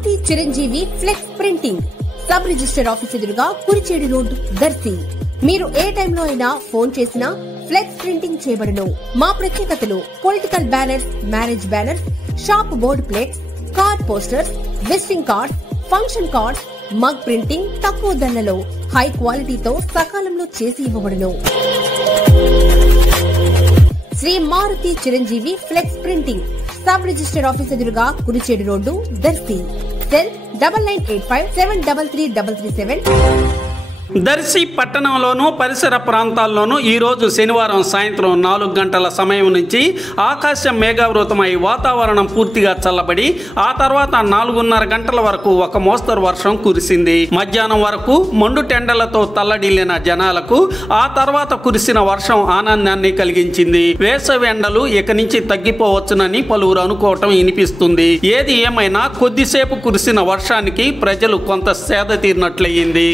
Maruti Chiranjeevi flex printing sub register office ఎదురుగా Kurichedu road Darsi. మీరు ఏ టైంలో అయినా ఫోన్ చేసినా ఫ్లెక్స్ ప్రింటింగ్ చేయబడును. మా ప్రత్యేకతలు political banners, marriage banners, shop board plates, card posters, visiting cards, function cards, mug printing తక్కువ ధరలలో హై క్వాలిటీతో సకాలంలో చేసి ఇవ్వబడును. Shri Maruti Chiranjeevi flex printing sub register office ఎదురుగా కురిచేడు రోడ్డు దర్శి. సెల్ 9985733337. దర్శి పట్టణంలోను పరిసర ప్రాంతాల్లోనూ ఈరోజు శనివారం సాయంత్రం 4 గంటల సమయం నుంచి ఆకాశం మేఘావృతమై వాతావరణం పూర్తిగా చల్లబడి ఆ తర్వాత 4:30 గంటల వరకు ఒక మోస్తరు వర్షం కురిసింది. మధ్యాహ్నం వరకు మండు టెండలతో తల్లడిల్లిన జనాలకు ఆ తర్వాత కురిసిన వర్షం ఆనందాన్ని కలిగించింది. వేసవి ఎండలు ఇక నుంచి తగ్గిపోవచ్చునని పలువురు అనుకోవటం వినిపిస్తుంది. ఏది ఏమైనా కొద్దిసేపు కురిసిన వర్షానికి ప్రజలు కొంత సేద తీరినట్లయింది.